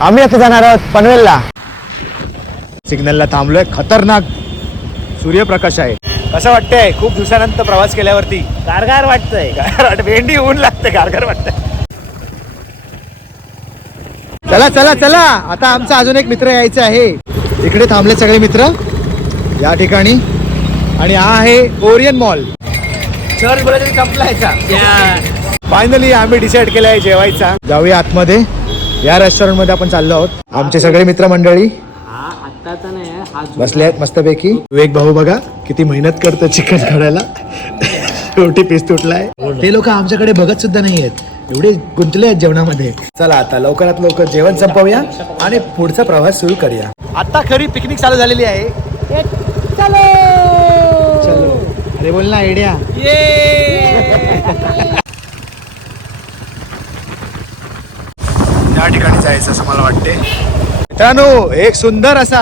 आम्ही आता जाणार आहोत पनवेलला. सिग्नलला थांबलोय. खतरनाक सूर्यप्रकाश आहे. कसं वाटतंय खूप दिवसानंतर प्रवास केल्यावरती? गारगार वाटतंय. भेंडी ऊन लागते, गारगार वाटतंय. चला चला चला, आता आमचा अजून एक मित्र यायचा आहे. इकडे थांबले सगळे मित्र या ठिकाणी. आणि हा आहे ओरियन मॉल. चर्च बोलायचं संपलायचा. फायनली आम्ही डिसाईड केलं आहे जेवायचा. जाऊया आतमध्ये. या रेस्टॉरंट मध्ये आपण चाललो आहोत. आमचे सगळे मित्रमंडळी बसले आहेत मस्तपैकी. विवेक भाऊ बघा किती मेहनत करतो चिकन काढायला. रोटी पीस तुटलाय. ते लोक आमच्याकडे बघत सुद्धा नाही आहेत, एवढे गुंतले आहेत जेवणामध्ये. चला आता लवकरात लवकर जेवण संपवूया आणि पुढचा प्रवास सुरू करूया. आता खरी पिकनिक चालू झालेली आहे. चलो चलो, अरे बोल ना आयडिया. त्या ठिकाणी जायचं असं मला वाटते. मित्रांनो, एक सुंदर असा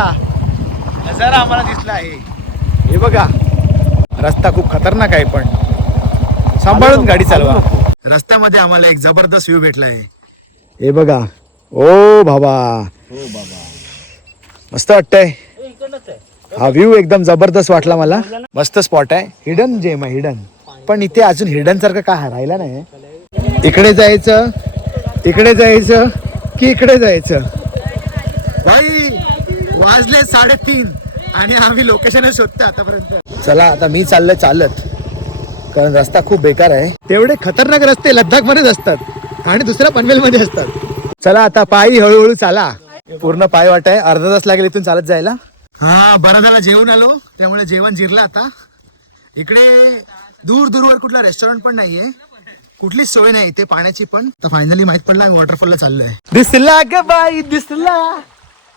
नजारा आम्हाला दिसला आहे. हे बघा, रस्ता खूप खतरनाक आहे, पण सांभाळून गाडी चालवा. रस्त्यामध्ये आम्हाला एक जबरदस्त व्ह्यू भेटला आहे. हे बघा. ओ बाबा, मस्त वाटतंय. हा व्ह्यू एकदम जबरदस्त वाटला मला. मस्त स्पॉट आहे. हिडन जेम आहे, हिडन. पण इथे अजून हिडन सारखं काय राहिला नाही. इकडे जायचं, इकडे जायचं की इकडे जायचं. भाई वाजले 3:30 आणि आम्ही लोकेशन शोधतो आतापर्यंत. चला आता मी चाललोय चालत, कारण रस्ता खूप बेकार आहे. तेवढे खतरनाक रस्ते लद्दाख मध्येच असतात आणि दुसऱ्या पनवेल मध्ये असतात. चला आता पायी हळूहळू चाला. पूर्ण पाय वाट आहे. अर्धा तास लागेल इथून चालत जायला. हा बरं झालं जेवण आलो, त्यामुळे जेवण जिरलं. आता इकडे दूर दूरवर कुठला रेस्टॉरंट पण नाहीये, कुठलीच सोय नाही ते पाण्याची पण. तर फायनली माहित पडला आम्ही वॉटरफॉलला चाललोय. दिसला ग बाई दिसला,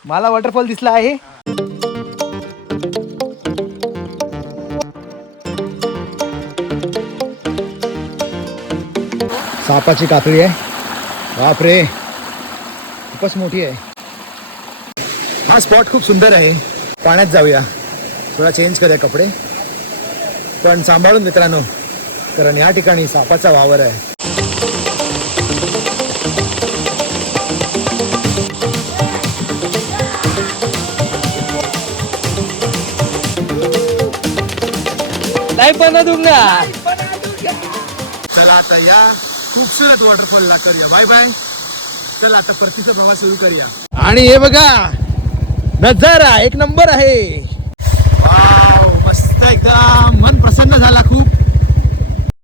मला वॉटरफॉल दिसला आहे. सापाची कातळी आहे. बापरे, खूपच मोठी आहे. हा स्पॉट खूप सुंदर आहे. पाण्यात जाऊया, थोडा चेंज करूया कपडे, पण सांभाळून मित्रांनो, कारण या ठिकाणी सापाचा वावर आहे. चला आता या खूपसूरत वॉटरफॉलला करूया बाय बाय. चला आता परतीचा प्रवास सुरू करूया. आणि हे बघा, नजारा एक नंबर आहे. वाव, मस्त एकदम मन प्रसन्न झाला खूप.